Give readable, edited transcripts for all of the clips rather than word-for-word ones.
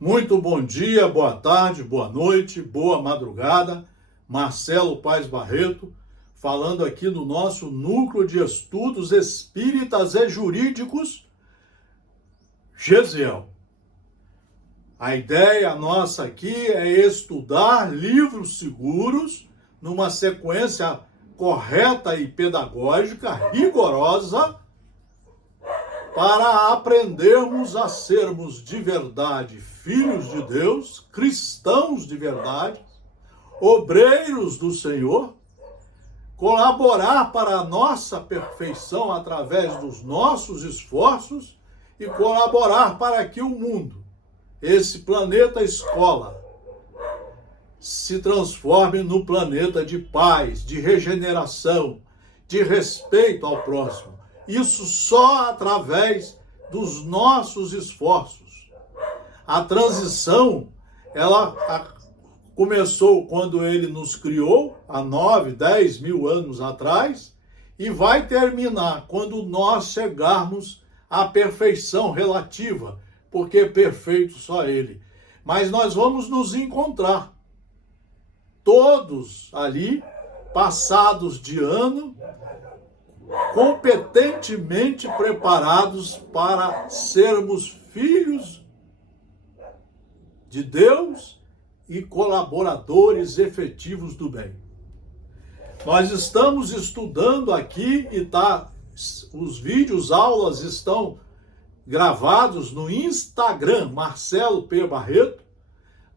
Muito bom dia, boa tarde, boa noite, boa madrugada. Marcelo Paes Barreto, falando aqui do nosso Núcleo de Estudos Espíritas e Jurídicos, Gesiel. A ideia nossa aqui é estudar livros seguros numa sequência correta e pedagógica, rigorosa, para aprendermos a sermos de verdade filhos de Deus, cristãos de verdade, obreiros do Senhor, colaborar para a nossa perfeição através dos nossos esforços e colaborar para que o mundo, esse planeta escola, se transforme no planeta de paz, de regeneração, de respeito ao próximo. Isso só através dos nossos esforços. A transição, ela começou quando ele nos criou, há 9, 10 mil anos atrás, e vai terminar quando nós chegarmos à perfeição relativa, porque é perfeito só ele. Mas nós vamos nos encontrar, todos ali, passados de ano, competentemente preparados para sermos filhos de Deus e colaboradores efetivos do bem. Nós estamos estudando aqui e os vídeos, aulas estão gravados no Instagram, Marcelo P. Barreto,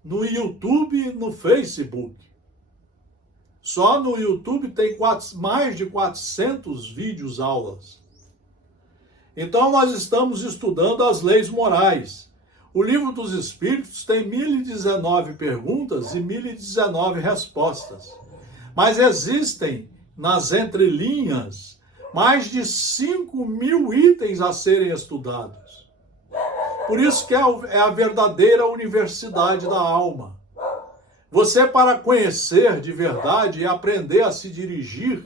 no YouTube e no Facebook. Só no YouTube tem mais de 400 vídeos aulas. Então nós estamos estudando as leis morais. O Livro dos Espíritos tem 1019 perguntas e 1019 respostas. Mas existem, nas entrelinhas, mais de 5.000 itens a serem estudados. Por isso que é a verdadeira universidade da alma. Você, para conhecer de verdade e aprender a se dirigir,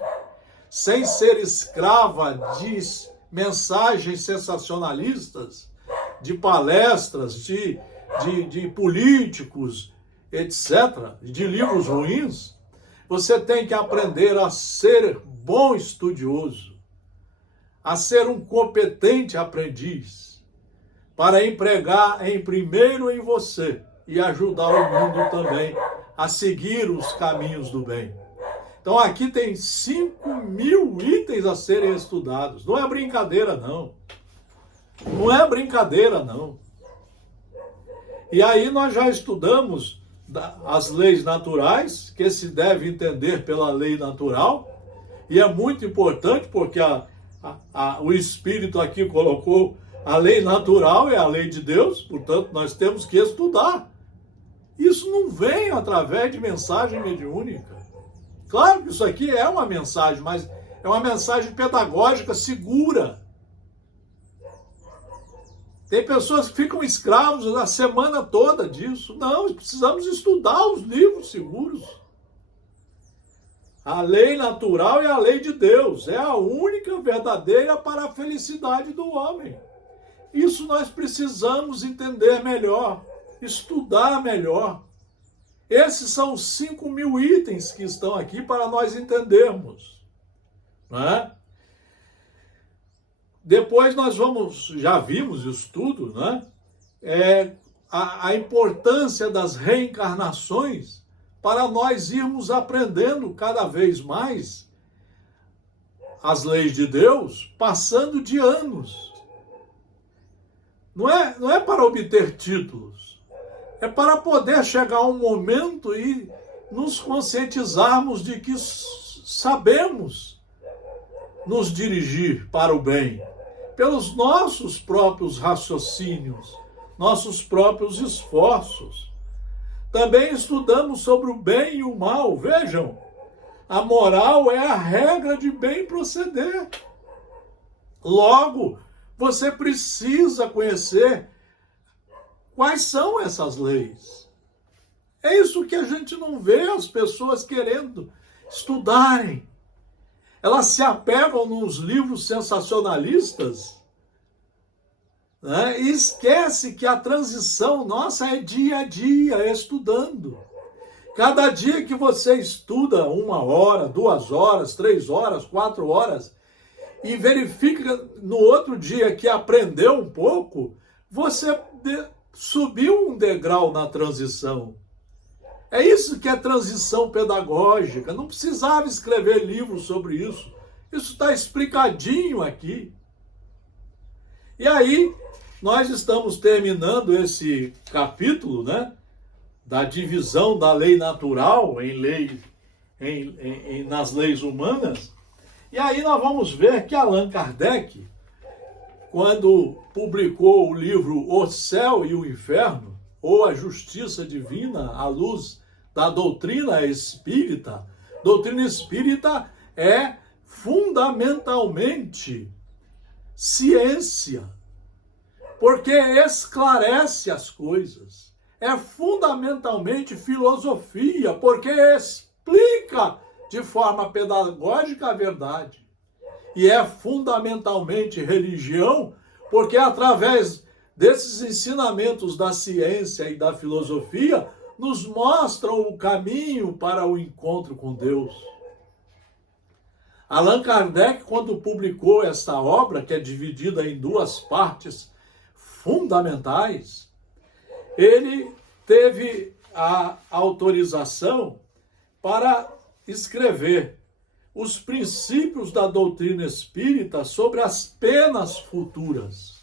sem ser escrava de mensagens sensacionalistas, de palestras, de políticos, etc., de livros ruins, você tem que aprender a ser bom estudioso, a ser um competente aprendiz, para empregar primeiro em você e ajudar o mundo também a seguir os caminhos do bem. Então aqui tem 5.000 itens a serem estudados. Não é brincadeira, não. Não é brincadeira, não. E aí nós já estudamos as leis naturais, que se deve entender pela lei natural, e é muito importante porque o Espírito aqui colocou a lei natural é a lei de Deus, portanto nós temos que estudar. Isso não vem através de mensagem mediúnica. Claro que isso aqui é uma mensagem, mas é uma mensagem pedagógica segura. Tem pessoas que ficam escravos a semana toda disso. Não, precisamos estudar os livros seguros. A lei natural é a lei de Deus. É a única verdadeira para a felicidade do homem. Isso nós precisamos entender melhor, estudar melhor. Esses são os 5.000 itens que estão aqui para nós entendermos. Né? Depois nós já vimos isso tudo, né? A importância das reencarnações para nós irmos aprendendo cada vez mais as leis de Deus, passando de anos. Não é para obter títulos, é para poder chegar um momento e nos conscientizarmos de que sabemos nos dirigir para o bem, pelos nossos próprios raciocínios, nossos próprios esforços. Também estudamos sobre o bem e o mal. Vejam, a moral é a regra de bem proceder. Logo, você precisa conhecer quais são essas leis. É isso que a gente não vê as pessoas querendo estudarem. Elas se apegam nos livros sensacionalistas, né? E esquece que a transição nossa é dia a dia, estudando. Cada dia que você estuda 1 hora, 2 horas, 3 horas, 4 horas, e verifica no outro dia que aprendeu um pouco, você subiu um degrau na transição. É isso que é transição pedagógica. Não precisava escrever livro sobre isso. Isso está explicadinho aqui. E aí, nós estamos terminando esse capítulo, né, da divisão da lei natural nas leis humanas. E aí nós vamos ver que Allan Kardec, quando publicou o livro O Céu e o Inferno, ou A Justiça Divina à Luz da Doutrina Espírita, doutrina espírita é fundamentalmente ciência, porque esclarece as coisas. É fundamentalmente filosofia, porque explica de forma pedagógica a verdade. E é fundamentalmente religião, porque através desses ensinamentos da ciência e da filosofia, nos mostram o caminho para o encontro com Deus. Allan Kardec, quando publicou esta obra, que é dividida em 2 partes fundamentais, ele teve a autorização para escrever os princípios da doutrina espírita sobre as penas futuras.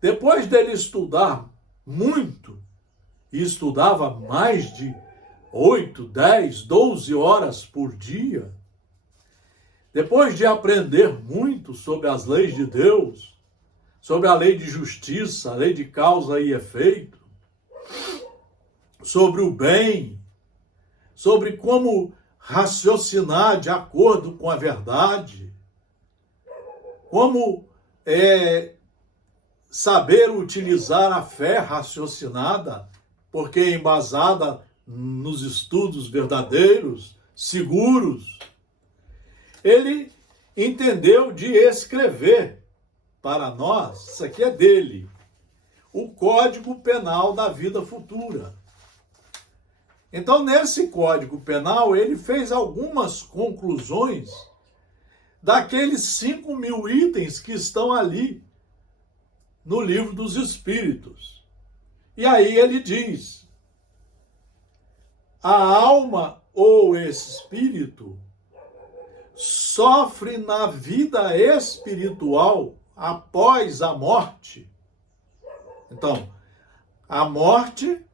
Depois dele estudar muito, e estudava mais de 8, 10, 12 horas por dia, depois de aprender muito sobre as leis de Deus, sobre a lei de justiça, a lei de causa e efeito, sobre o bem, sobre como raciocinar de acordo com a verdade, como saber utilizar a fé raciocinada, porque é embasada nos estudos verdadeiros, seguros. Ele entendeu de escrever para nós, isso aqui é dele, o Código Penal da Vida Futura. Então, nesse Código Penal, ele fez algumas conclusões daqueles 5.000 itens que estão ali no Livro dos Espíritos. E aí ele diz: a alma ou espírito sofre na vida espiritual após a morte. Então, a morte,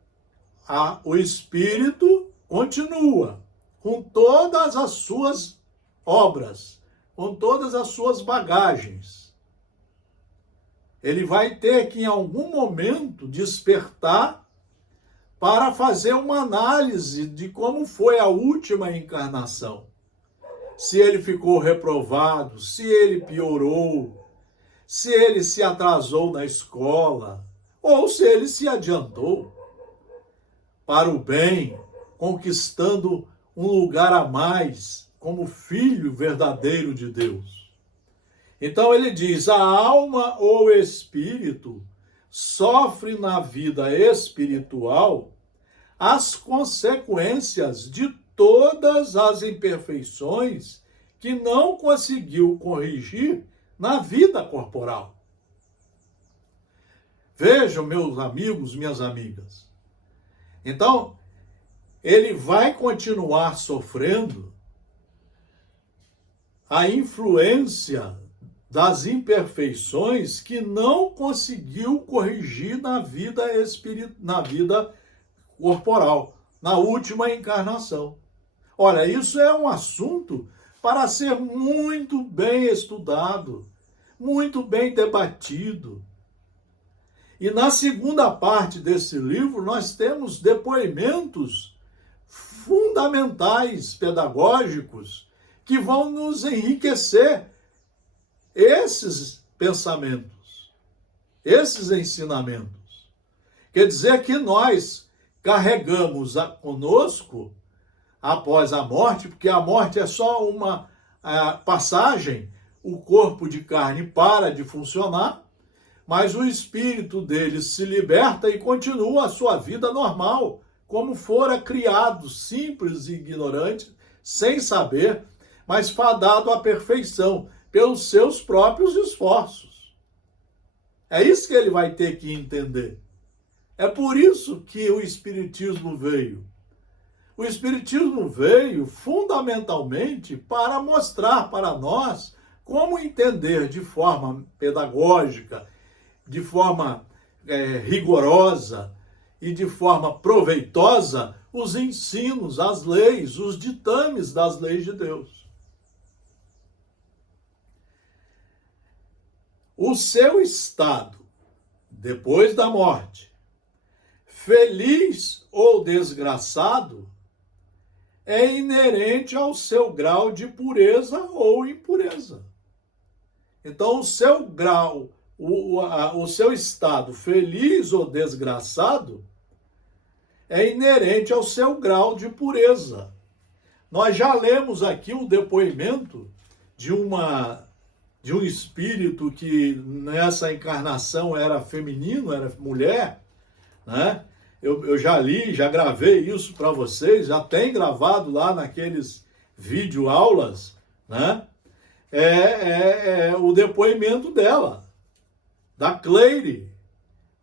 o espírito continua com todas as suas obras, com todas as suas bagagens. Ele vai ter que, em algum momento, despertar para fazer uma análise de como foi a última encarnação. Se ele ficou reprovado, se ele piorou, se ele se atrasou na escola, ou se ele se adiantou para o bem, conquistando um lugar a mais como filho verdadeiro de Deus. Então ele diz: a alma ou espírito sofre na vida espiritual as consequências de todas as imperfeições que não conseguiu corrigir na vida corporal. Vejam, meus amigos, minhas amigas. Então, ele vai continuar sofrendo a influência das imperfeições que não conseguiu corrigir na vida corporal, na última encarnação. Olha, isso é um assunto para ser muito bem estudado, muito bem debatido. E na segunda parte desse livro nós temos depoimentos fundamentais, pedagógicos, que vão nos enriquecer esses pensamentos, esses ensinamentos. Quer dizer que nós carregamos conosco após a morte, porque a morte é só uma passagem, o corpo de carne para de funcionar, mas o espírito deles se liberta e continua a sua vida normal, como fora criado, simples e ignorante, sem saber, mas fadado à perfeição pelos seus próprios esforços. É isso que ele vai ter que entender. É por isso que o Espiritismo veio. O Espiritismo veio fundamentalmente para mostrar para nós como entender de forma pedagógica, de forma rigorosa e de forma proveitosa os ensinos, as leis, os ditames das leis de Deus. O seu estado, depois da morte, feliz ou desgraçado, é inerente ao seu grau de pureza ou impureza. Então, o seu grau, o seu estado feliz ou desgraçado, é inerente ao seu grau de pureza. Nós já lemos aqui o depoimento de um espírito que nessa encarnação era feminino, era mulher, né? Eu já li, já gravei isso para vocês, já tem gravado lá naqueles videoaulas, né? O depoimento dela, da Cleire.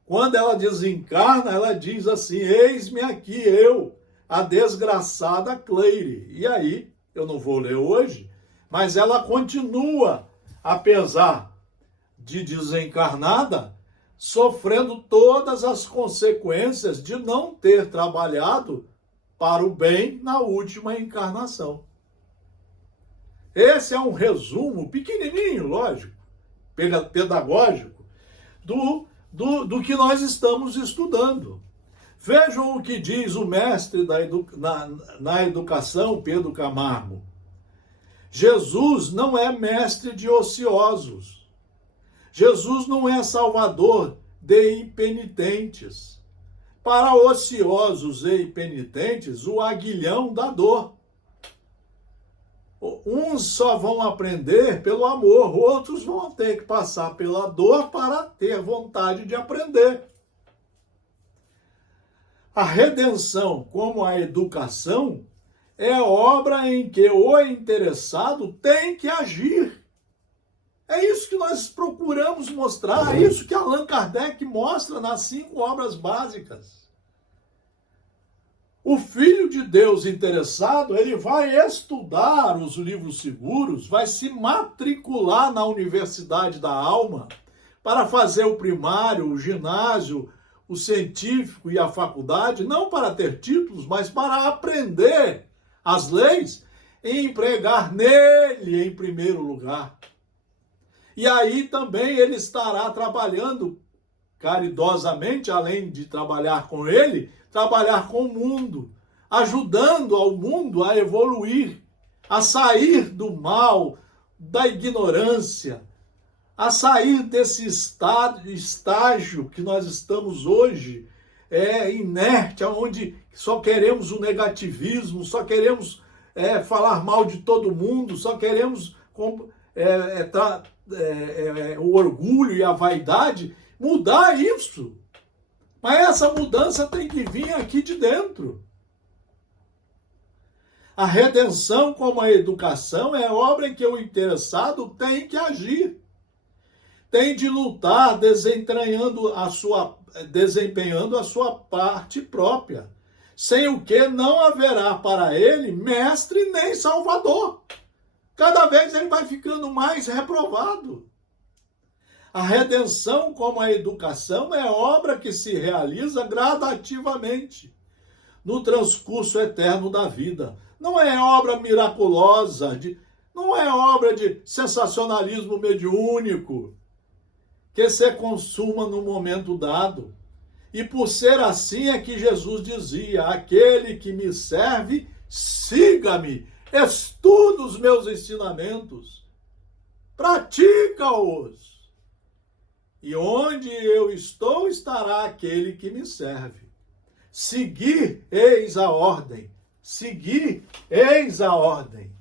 Quando ela desencarna, ela diz assim: eis-me aqui eu, a desgraçada Cleire. E aí, eu não vou ler hoje, mas ela continua, apesar de desencarnada, sofrendo todas as consequências de não ter trabalhado para o bem na última encarnação. Esse é um resumo pequenininho, lógico, pedagógico, do que nós estamos estudando. Vejam o que diz o mestre na educação, Pedro Camargo. Jesus não é mestre de ociosos. Jesus não é salvador de impenitentes. Para ociosos e impenitentes, o aguilhão da dor. Uns só vão aprender pelo amor, outros vão ter que passar pela dor para ter vontade de aprender. A redenção, como a educação, é obra em que o interessado tem que agir. É isso que nós procuramos mostrar, é isso que Allan Kardec mostra nas 5 obras básicas. O Filho de Deus interessado, ele vai estudar os livros seguros, vai se matricular na Universidade da Alma para fazer o primário, o ginásio, o científico e a faculdade, não para ter títulos, mas para aprender as leis e empregar nele em primeiro lugar. E aí também ele estará trabalhando caridosamente, além de trabalhar com ele, trabalhar com o mundo, ajudando ao mundo a evoluir, a sair do mal, da ignorância, a sair desse estágio que nós estamos hoje, inerte, onde só queremos o negativismo, só queremos falar mal de todo mundo, só queremos o orgulho e a vaidade. Mudar isso. Mas essa mudança tem que vir aqui de dentro. A redenção, como a educação, é obra em que o interessado tem que agir. Tem de lutar desempenhando a sua parte própria, sem o que não haverá para ele mestre nem salvador. Cada vez ele vai ficando mais reprovado. A redenção, como a educação, é obra que se realiza gradativamente no transcurso eterno da vida. Não é obra miraculosa, não é obra de sensacionalismo mediúnico que se consuma no momento dado. E por ser assim é que Jesus dizia: aquele que me serve, siga-me, estuda os meus ensinamentos, pratica-os. E onde eu estou, estará aquele que me serve. Seguir, eis a ordem. Seguir, eis a ordem.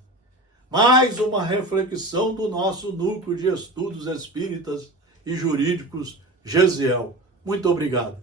Mais uma reflexão do nosso núcleo de estudos espíritas e jurídicos Gesiel. Muito obrigado.